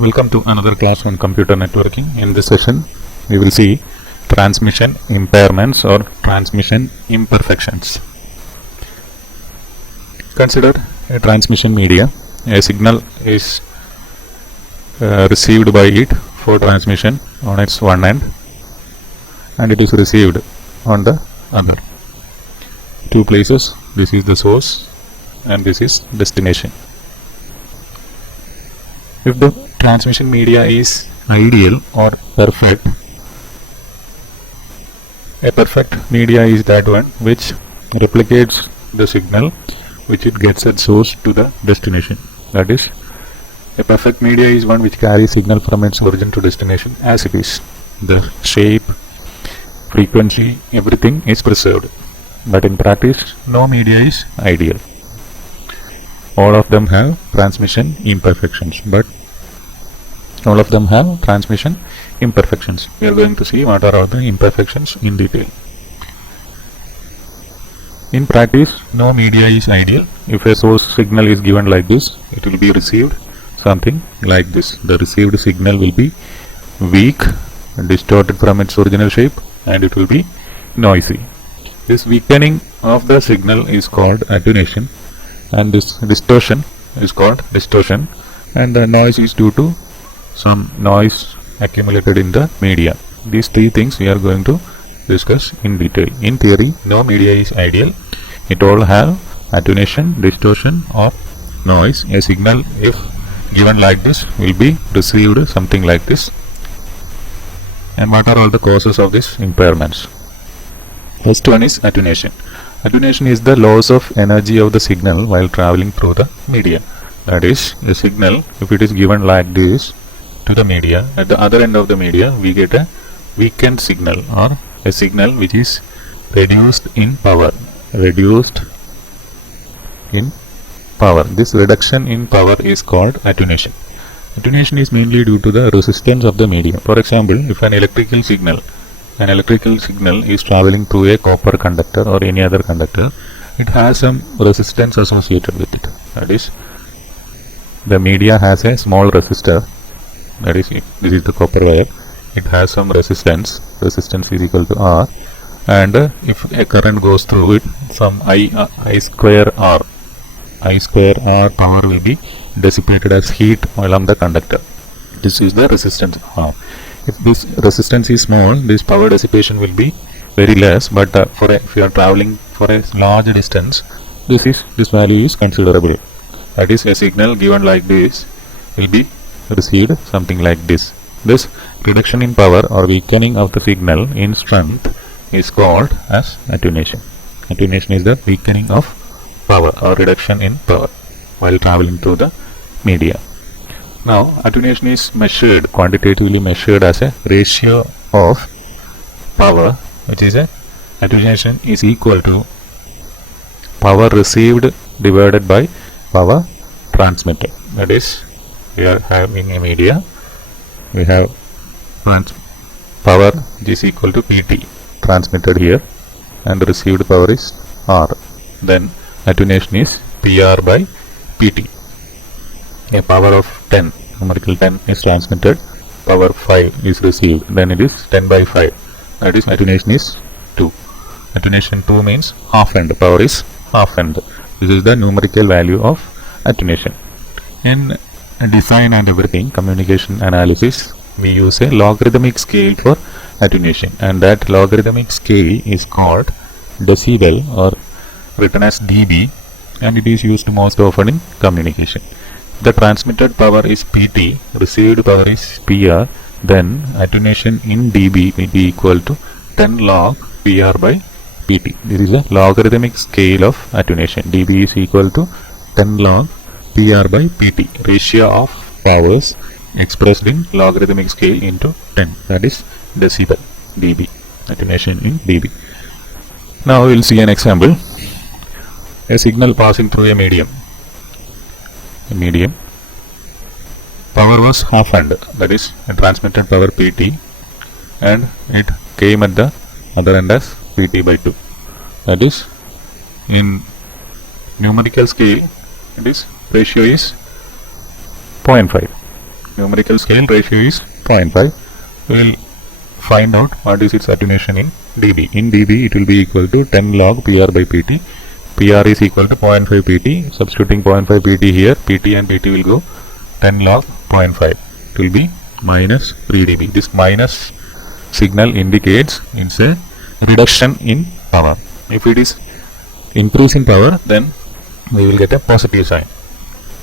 Welcome to another class on computer networking. In this session, we will see transmission impairments or transmission imperfections. Consider a transmission media. A signal is received by it for transmission on its one end, and it is received on the other. Two places. This is the source, and this is destination. If the transmission media is ideal or perfect, a perfect media is that one which replicates the signal which it gets at source to the destination. That is, a perfect media is one which carries signal from its origin to destination as it is. The shape, frequency, everything is preserved. But in practice, no media is ideal. All of them have transmission imperfections, but all of them have transmission imperfections. We are going to see what are all the imperfections in detail. In practice, no media is ideal. If a source signal is given like this, it will be received something like this. The received signal will be weak, distorted from its original shape, and it will be noisy. This weakening of the signal is called attenuation, and this distortion is called distortion, and the noise is due to some noise accumulated in the media. These three things we are going to discuss in detail. In theory, no media is ideal. It all have attenuation, distortion, or noise. A signal, if given like this, will be received something like this. And what are all the causes of these impairments? First one is attenuation. Attenuation is the loss of energy of the signal while traveling through the media. That is, a signal, if it is given like this to the media, at the other end of the media we get a weakened signal, or a signal which is reduced in power. Reduced in power. This reduction in power is called attenuation. Attenuation is mainly due to the resistance of the media. For example, if an electrical signal is traveling through a copper conductor or any other conductor, it has some resistance associated with it. That is, the media has a small resistor. That is, this is the copper wire. It has some resistance. Resistance is equal to R, and if a current goes through it, some I square R power will be dissipated as heat along the conductor. This is the resistance R. If this resistance is small, this power dissipation will be very less, but if you are traveling for a large distance, this value is considerable. That is, a signal given like this will be received something like this. This reduction in power or weakening of the signal in strength is called as attenuation. Attenuation is the weakening of power or reduction in power while traveling through the media. Now, attenuation is measured, quantitatively measured as a ratio of power, which is attenuation is equal to power received divided by power transmitted. That is, we are having a media, we have power which is equal to PT transmitted here, and received power is R. Then attenuation is PR by PT. A power of 10, numerical 10 is transmitted, power 5 is received, then it is 10 by 5. That is, attenuation is 2. Attenuation 2 means half end, power is half end. This is the numerical value of attenuation. In design and everything, communication analysis, we use a logarithmic scale for attenuation, and that logarithmic scale is called decibel, or written as dB, and it is used most often in communication. The transmitted power is PT, received power is PR, then attenuation in dB will be equal to 10 log PR by PT. This is a logarithmic scale of attenuation. dB is equal to 10 log PR by PT, ratio of powers expressed in logarithmic scale into 10, that is decibel, dB, attenuation in dB. Now we will see an example. A signal passing through a medium. Power was half end, that is, a transmitted power PT, and it came at the other end as PT by 2. That is, in numerical scale, this ratio is 0.5. numerical scale ratio is 0.5. We will find out what is its attenuation in dB. In dB it will be equal to 10 log PR by PT. PR is equal to 0.5 PT. Substituting 0.5 PT here, PT and PT will go 10 log 0.5. It will be minus 3 dB. This minus signal indicates it's a reduction in power. If it is increase in power, then we will get a positive sign.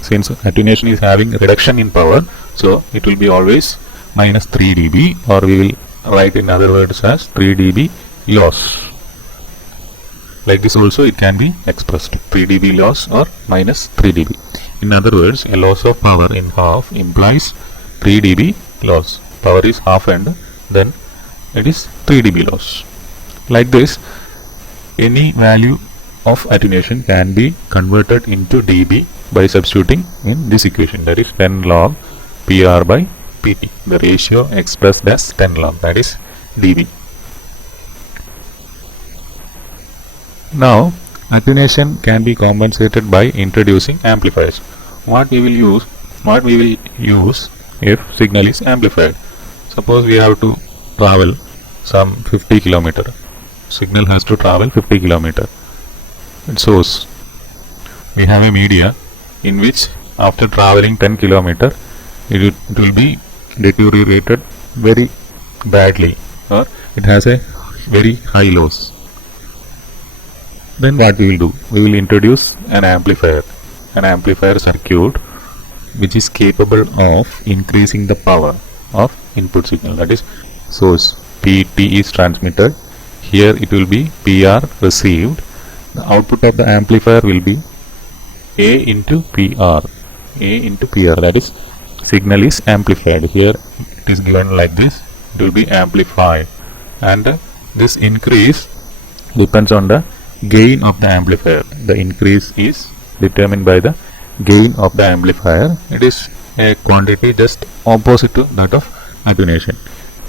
Since attenuation is having reduction in power, so it will be always minus 3 dB, or we will write in other words as 3 dB loss. Like this also it can be expressed, 3 dB loss or minus 3 dB. In other words, a loss of power in half implies 3 dB loss. Power is half and then it is 3 dB loss. Like this, any value of attenuation can be converted into dB by substituting in this equation, that is 10 log PR by PT. The ratio expressed as 10 log, that is dB. Now, attenuation can be compensated by introducing amplifiers. What we will use if signal is amplified. Suppose we have to travel some 50 km. Signal has to travel 50 km. Source. We have a media in which after traveling 10 km it will be deteriorated very badly, or it has a very high loss. Then what we will do? We will introduce an amplifier circuit which is capable of increasing the power of input signal, that is source. PT is transmitted, here it will be PR received. The output of the amplifier will be A into PR, that is signal is amplified. Here it is given like this, it will be amplified, and this increase depends on the gain of the amplifier. The increase is determined by the gain of the amplifier. It is a quantity just opposite to that of attenuation.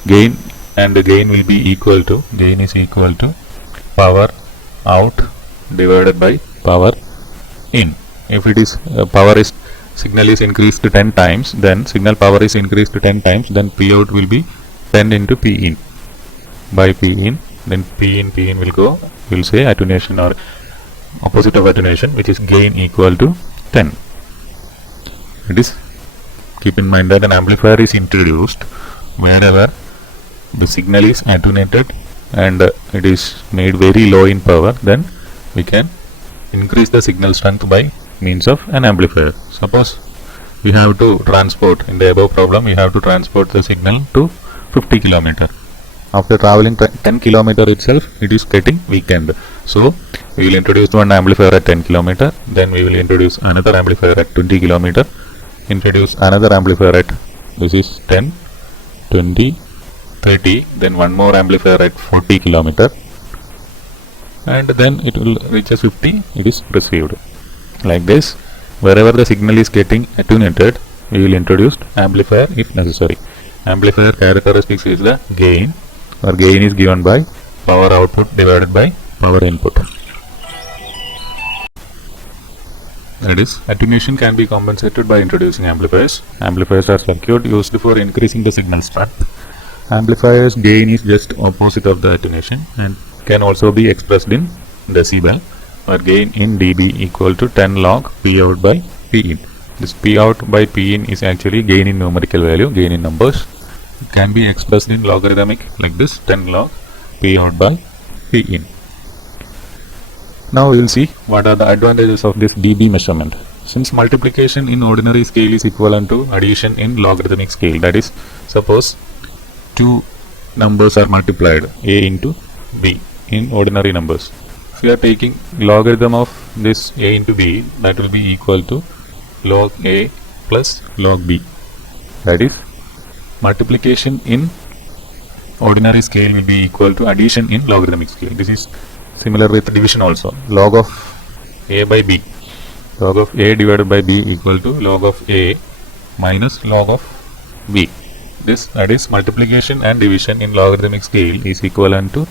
Gain and the gain will be equal to, gain is equal to power out divided by power in. If it is signal is increased to 10 times, then signal power is increased to 10 times, then P out will be 10 into P in by P in. Then P in will go, we'll say attenuation or opposite of attenuation, which is gain equal to 10. It is, keep in mind that an amplifier is introduced wherever the signal is attenuated and it is made very low in power, then we can increase the signal strength by means of an amplifier. Suppose we have to transport, in the above problem we have to transport the signal to 50 km. After traveling 10 km itself, it is getting weakened. So we will introduce one amplifier at 10 km, then we will introduce another amplifier at 20 km, introduce another amplifier at, this is 10, 20, 30, then one more amplifier at 40 km, and then it will reach 50, it is received. Like this, wherever the signal is getting attenuated, we will introduce amplifier if necessary. Amplifier characteristics is the gain, or gain is given by power output divided by power input. That is, attenuation can be compensated by introducing amplifiers. Amplifiers are circuit used for increasing the signal strength. Amplifier's gain is just opposite of the attenuation and can also be expressed in decibel, or gain in dB equal to 10 log P out by P in. This P out by P in is actually gain in numerical value, gain in numbers. It can be expressed in logarithmic like this, 10 log P out by P in. Now we will see what are the advantages of this dB measurement. Since multiplication in ordinary scale is equivalent to addition in logarithmic scale, that is, suppose two numbers are multiplied, A into B in ordinary numbers. If we are taking logarithm of this A into B, that will be equal to log A plus log B. That is, multiplication in ordinary scale will be equal to addition in logarithmic scale. This is similar with division also. Log of A by B, log of A divided by B equal to log of A minus log of B. This, that is, multiplication and division in logarithmic scale is equivalent to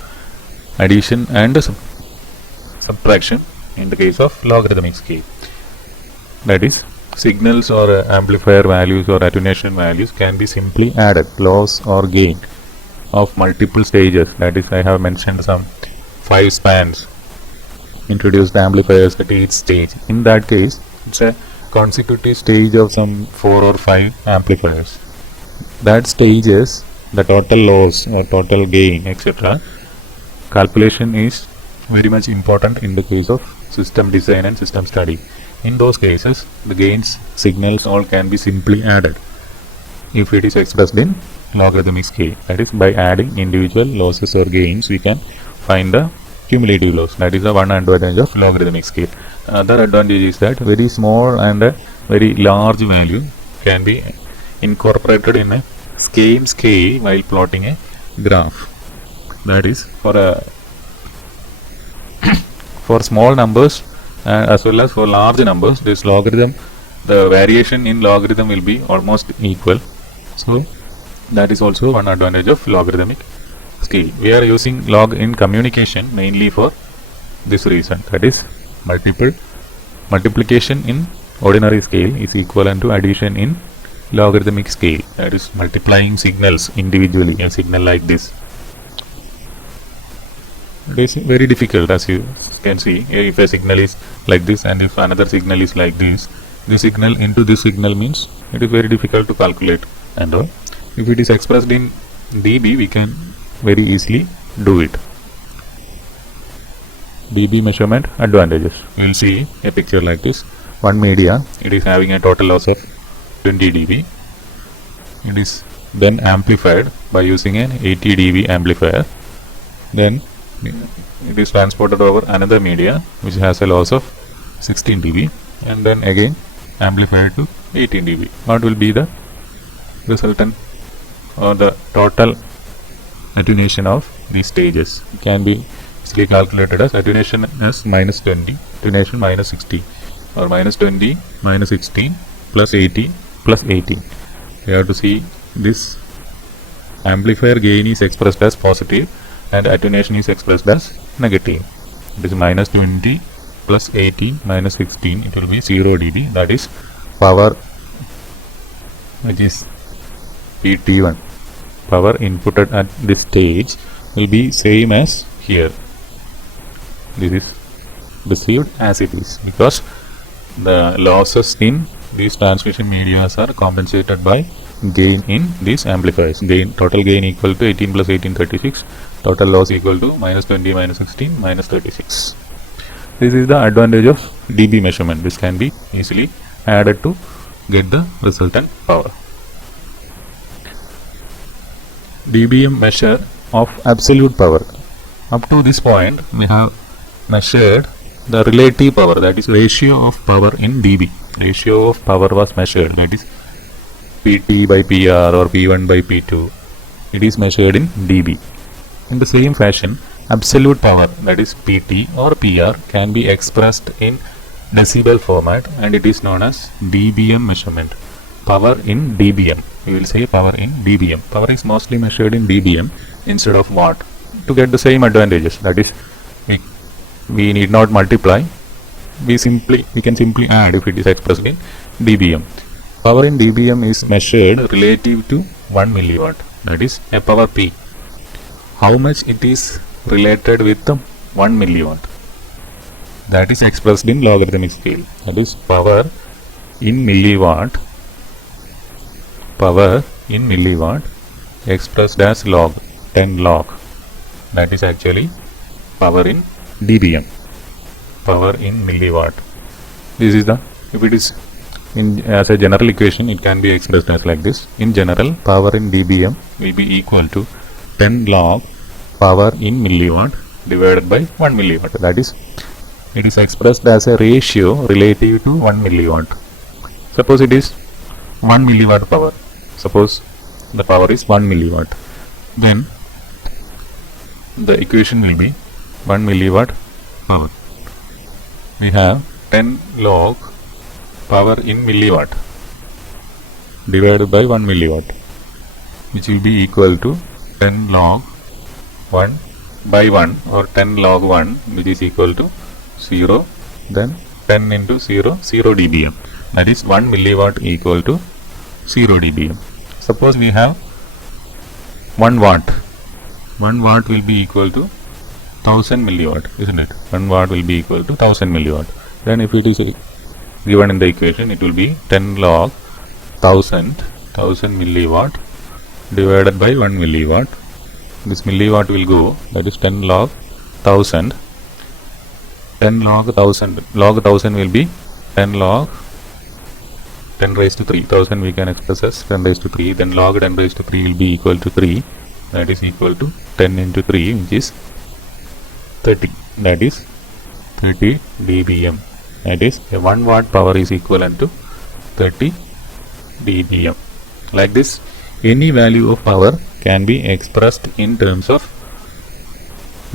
addition and subtraction in the case of logarithmic scale. That is, signals or amplifier values or attenuation values can be simply added, loss or gain of multiple stages. That is, I have mentioned some 5 spans, introduce the amplifiers at each stage. In that case, it's a consecutive stage of some 4 or 5 amplifiers. That stage is the total loss or total gain, etc. Calculation is very much important in the case of system design and system study. In those cases, the gains, signals, all can be simply added if it is expressed in logarithmic scale. That is, by adding individual losses or gains, we can find the cumulative loss. That is the one advantage of logarithmic scale. Other advantage is that very small and a very large value can be incorporated in a scale while plotting a graph. That is, for small numbers as well as for large numbers, this logarithm, the variation in logarithm will be almost equal. So that is also one advantage of logarithmic scale. We are using log in communication mainly for this reason. That is, multiplication in ordinary scale is equivalent to addition in logarithmic scale. That is, multiplying signals individually, a signal like this. It is very difficult, as you can see. If a signal is like this and if another signal is like this signal into this signal means it is very difficult to calculate and all. If it is expressed in dB, we can very easily do it. dB measurement advantages. We will see a picture like this. One media, it is having a total loss of 20 dB. It is then amplified by using an 80 dB amplifier. Then it is transported over another media which has a loss of 16 dB and then again amplified to 18 dB. What will be the resultant or the total attenuation of these stages? It can be easily calculated as attenuation as minus 20, attenuation minus 60, or minus 20 minus 16 plus 80 plus 18. We have to see this amplifier gain is expressed as positive and attenuation is expressed as negative. It is minus 20 plus 18 minus 16, it will be 0 dB. That is power, which is PT1. Power inputted at this stage will be same as here. This is received as it is because the losses in these transmission medias are compensated by gain in these amplifiers. Total gain equal to 18 plus 18, 36. Total loss equal to minus 20 minus 16 minus 36. This is the advantage of dB measurement. This can be easily added to get the resultant power. dBm measure of absolute power. Up to this point, we have measured the relative power, that is ratio of power in dB. Ratio of power was measured, that is PT by PR or P1 by P2. It is measured in dB. In the same fashion, absolute power, that is PT or PR, can be expressed in decibel format and it is known as dBm measurement. Power in dBm. We will say power in dBm. Power is mostly measured in dBm instead of watt to get the same advantages. That is, we need not multiply. We can simply add if it is expressed in dBm. Power in dBm is measured relative to 1 milliwatt. That is a power P. How much it is related with the 1 milliwatt? That is expressed in logarithmic scale. That is power in milliwatt. Power in milliwatt expressed as log, 10 log. That is actually power in dBm. Power in milliwatt. This is the, if it is as a general equation, it can be expressed as like this. In general, power in dBm will be equal to 10 log power in milliwatt divided by 1 milliwatt. That is, it is expressed as a ratio relative to 1 milliwatt. Suppose it is 1 milliwatt power. Suppose the power is 1 milliwatt. Then the equation will be 1 milliwatt power. We have 10 log power in milliwatt divided by 1 milliwatt, which will be equal to 10 log 1 by 1 or 10 log 1, which is equal to 0, then 10 into 0, 0 dBm. that is 1 milliwatt equal to 0 dBm. Suppose we have 1 watt. 1 watt will be equal to 1000 milliwatt, isn't it? 1 watt will be equal to 1000 milliwatt. Then if it is given in the equation, it will be 10 log 1000 milliwatt divided by 1 milliwatt. This milliwatt will go, that is 10 log 1000. 10 log 1000. Log 1000 will be 10 log 10 raised to 3. 1000 we can express as 10 raised to 3. Then log 10 raised to 3 will be equal to 3. That is equal to 10 into 3, which is 30. That is 30 dBm. That is a 1 watt power is equivalent to 30 dBm. Like this, any value of power can be expressed in terms of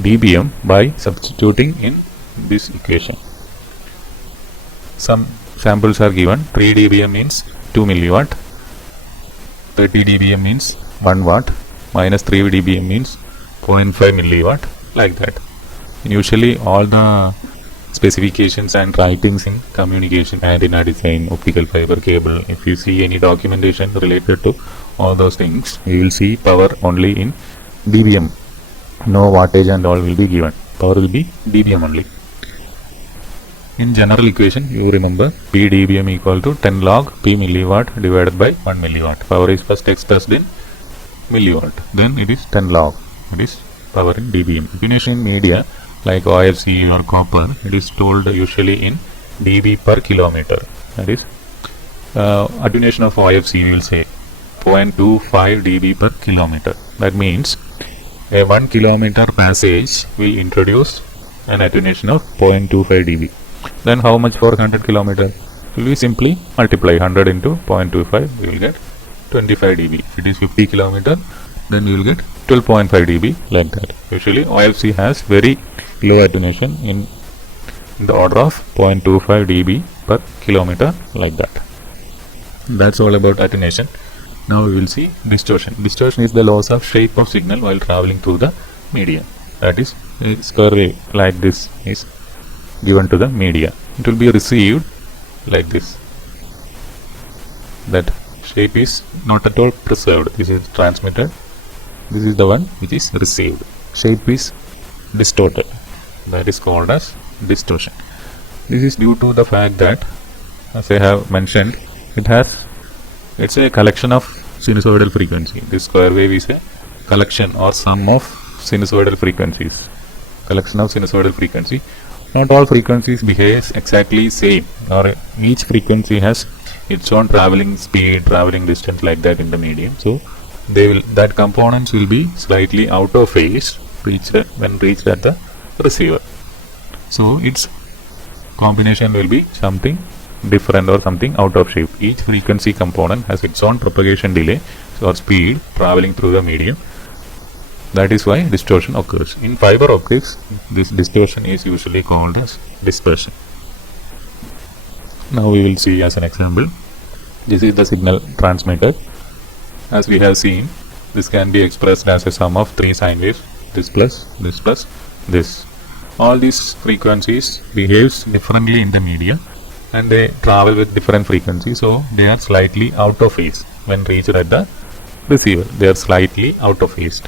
dBm by substituting in this equation. Some samples are given. 3 dBm means 2 milliwatt, 30 dBm means 1 watt, minus 3 dBm means 0.5 milliwatt, like that. Usually all the specifications and writings in communication, antenna design, optical fiber cable, if you see any documentation related to all those things, you will see power only in dBm. No wattage and all will be given. Power will be dBm only. In general equation, you remember P dBm equal to 10 log P milliwatt divided by 1 milliwatt. Power is first expressed in milliwatt. Then it is 10 log. It is power in dBm. Attenuation in media like OFC or copper, it is told usually in dB per kilometer. That is attenuation of OFC, we will say 0.25 dB per kilometer. That means a 1 kilometer passage will introduce an attenuation of 0.25 dB. Then how much for 100 kilometer? Will we simply multiply 100 into 0.25, we will get 25 dB. If it is 50 kilometer, then we will get 12.5 dB, like that. Usually OFC has very low attenuation in the order of 0.25 dB per kilometer, like that. That's all about attenuation. Now we will see distortion. Distortion is the loss of shape of signal while traveling through the medium. That is, a square wave like this is given to the media. It will be received like this. That shape is not at all preserved. This is transmitted. This is the one which is received. Shape is distorted. That is called as distortion. This is due to the fact that, as I have mentioned, it's a collection of sinusoidal frequency. This square wave is a collection or sum of sinusoidal frequencies. Collection of sinusoidal frequency. Not all frequencies behave exactly same, or each frequency has its own traveling speed, traveling distance, like that in the medium. So that components will be slightly out of phase when reached at the receiver. So its combination will be something different or something out of shape. Each frequency component has its own propagation delay or speed traveling through the medium. That is why distortion occurs. In fiber optics, this distortion is usually called as dispersion. Now we will see as an example. This is the signal transmitted. As we have seen, this can be expressed as a sum of 3 sine waves, this plus this. All these frequencies behaves differently in the media and they travel with different frequencies, so they are slightly out of phase when reached at the receiver. They are slightly out of phase.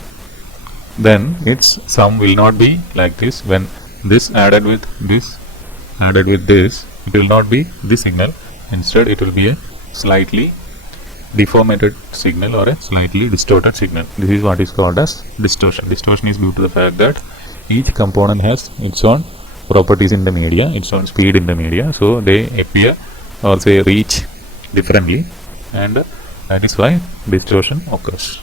Then its sum will not be like this. When this added with this, it will not be this signal. Instead, it will be a slightly deformated signal or a slightly distorted signal. This is what is called as distortion. Distortion is due to the fact that each component has its own properties in the media, its own speed in the media, so they appear or say reach differently, and that is why distortion occurs.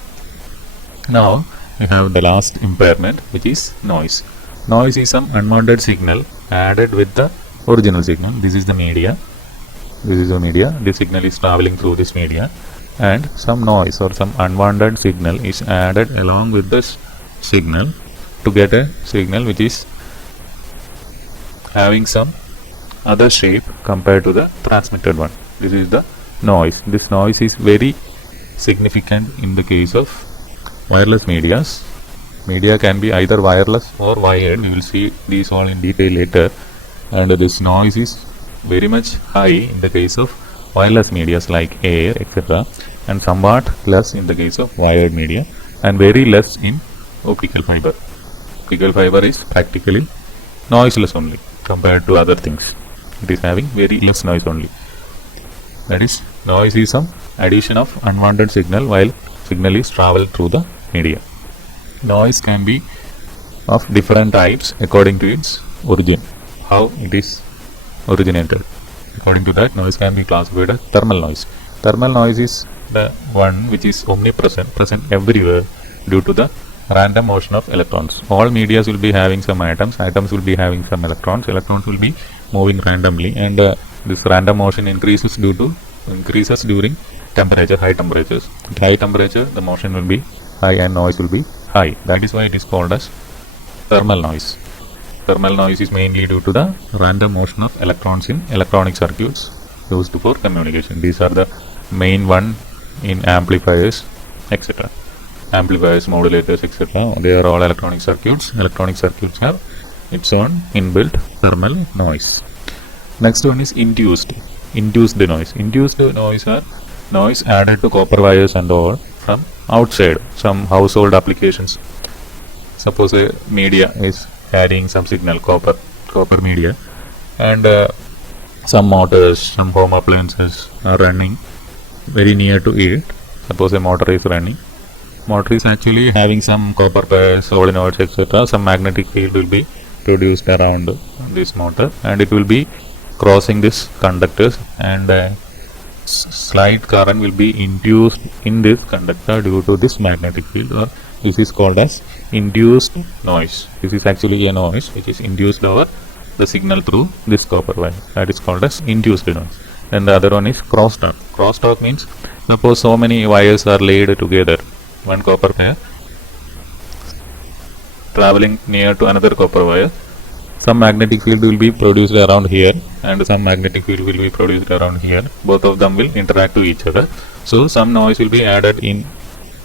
Now we have the last impairment, which is noise. Noise is some unwanted signal added with the original signal. This is the media. This signal is traveling through this media, and some noise or some unwanted signal is added along with this signal to get a signal which is having some other shape compared to the transmitted one. This is the noise. This noise is very significant in the case of wireless medias. Media can be either wireless or wired. We will see these all in detail later. And this noise is very much high in the case of wireless medias like air, etc., and somewhat less in the case of wired media, and very less in optical fiber. Optical fiber is practically noiseless only compared to other things. It is having very less noise only. That is, noise is some addition of unwanted signal while signal is traveled through the media. Noise can be of different types according to its origin, how it is originated. According to that, noise can be classified as thermal noise. Thermal noise is the one which is omnipresent, present everywhere due to the random motion of electrons. All medias will be having some atoms, atoms will be having some electrons, electrons will be moving randomly, and this random motion increases during temperature, high temperatures. At high temperature, the motion will be high and noise will be high. That is why it is called as thermal noise. Thermal noise is mainly due to the random motion of electrons in electronic circuits used for communication. These are the main one in amplifiers, etc. Amplifiers, modulators, etc. They are all electronic circuits. Electronic circuits have its own inbuilt thermal noise. Next one is induced noise. Induced noise are noise added to copper wires and all from outside, some household applications. Suppose a media is carrying some signal, copper media, and some motors, some home appliances are running very near to it. Suppose a motor is running. Motor is actually having some copper pairs, solenoids, etc. Some magnetic field will be produced around this motor, and it will be crossing this conductors, and slight current will be induced in this conductor due to this magnetic field, or this is called as induced noise. This is actually a noise which is induced over the signal through this copper wire. That is called as induced noise. Then the other one is crosstalk. Crosstalk means, suppose so many wires are laid together, one copper pair traveling near to another copper wire. Some magnetic field will be produced around here, and some magnetic field will be produced around here. Both of them will interact to each other. So some noise will be added in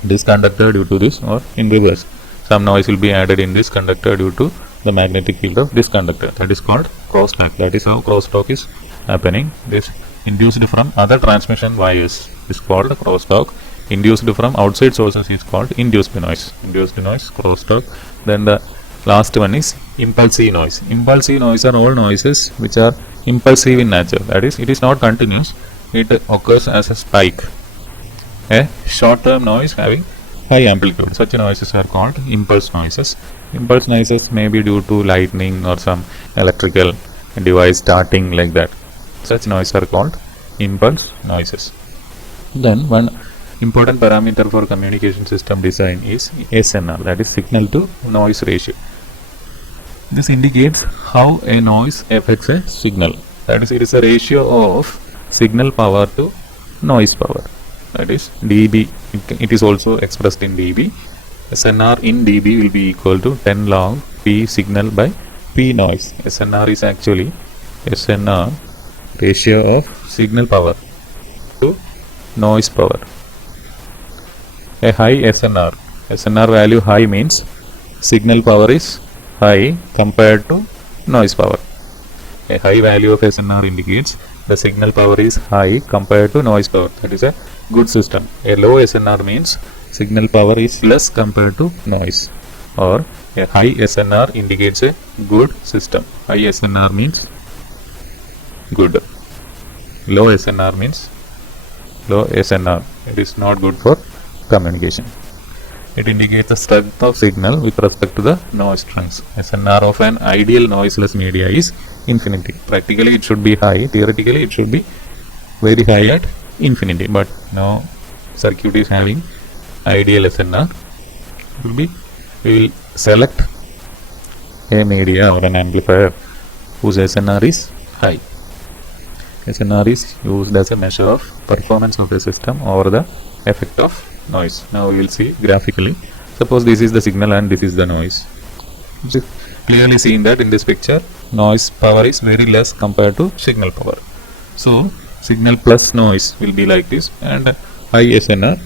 this conductor due to this, or in reverse. Some noise will be added in this conductor due to the magnetic field of this conductor. That is called crosstalk. That is how crosstalk is happening. This induced from other transmission wires is called crosstalk. Induced from outside sources is called induced noise. Induced noise, crosstalk. Then the last one is impulsive noise. Impulsive noise are all noises which are impulsive in nature. That is, it is not continuous. It occurs as a spike. A short-term noise having high amplitude. Such noises are called impulse noises. Impulse noises may be due to lightning or some electrical device starting like that. Such noises are called impulse noises. Then one important parameter for communication system design is SNR, that is signal to noise ratio. This indicates how a noise affects a signal. That is, it is a ratio of signal power to noise power. That is dB. It is also expressed in dB. SNR in dB will be equal to 10 log P signal by P noise. SNR is actually SNR ratio of signal power to noise power. A high SNR value high means signal power is high compared to noise power. A high value of SNR indicates the signal power is high compared to noise power. That is a good system. A low SNR means signal power is less compared to noise, or a high SNR indicates a good system. High SNR means good. Low SNR means low SNR. It is not good for communication. It indicates the strength of signal with respect to the noise strength. SNR of an ideal noiseless media is infinity. Practically it should be high. Theoretically it should be very high at infinity. But now circuit is having ideal SNR. We will select a media or an amplifier whose SNR is high. SNR is used as a measure of performance of a system over the effect of noise. Now we will see graphically. Suppose this is the signal and this is the noise. Clearly seen that in this picture noise power is very less compared to signal power. So signal plus noise will be like this, and high SNR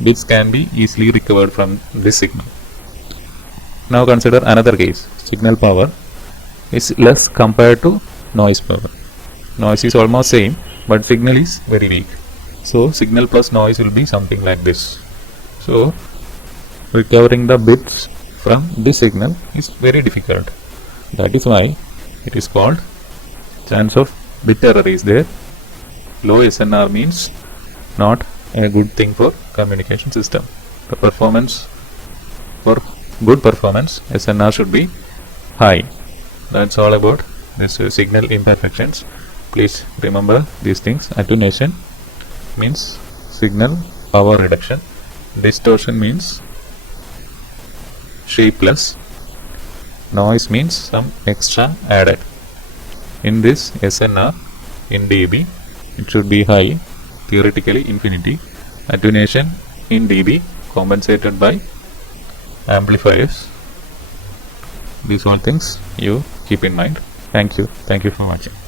which can be easily recovered from this signal. Now consider another case. Signal power is less compared to noise power. Noise is almost same, but signal is very weak. So signal plus noise will be something like this. So recovering the bits from this signal is very difficult. That is why it is called chance of bit error is there. Low SNR means not a good thing for communication system. The performance, for good performance, SNR should be high. That's all about this signal imperfections. Please remember these things. Attenuation means signal power reduction. Distortion means shapeless. Noise means some extra added. In this SNR in dB, it should be high, theoretically infinity. Attenuation in dB compensated by amplifiers. These all things you keep in mind. Thank you for watching.